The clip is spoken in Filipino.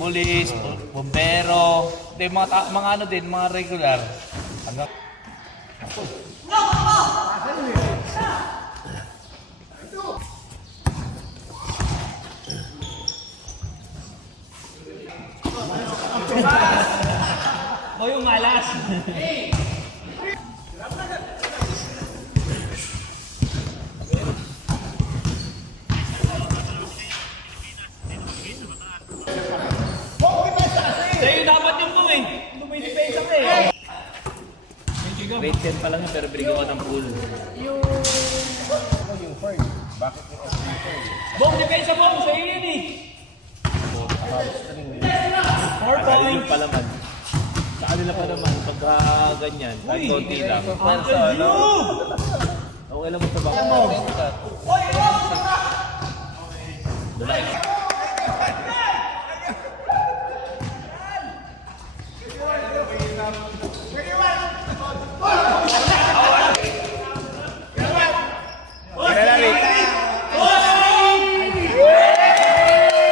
Police, bombero, mga ano din, mga regular. Hanggang O yung malas. Sa'yo dapat yung po eh. Lumidepensa ka eh. grade 10 pa lang pero binigyan ko ng pool. Bong, depensa mo. Sa'yo yun eh. 4 points. Pa naman. Sa kanila pa naman, pagka ganyan, kahit konti lang. Uncle Drew! Okay lang mo sa baka mo.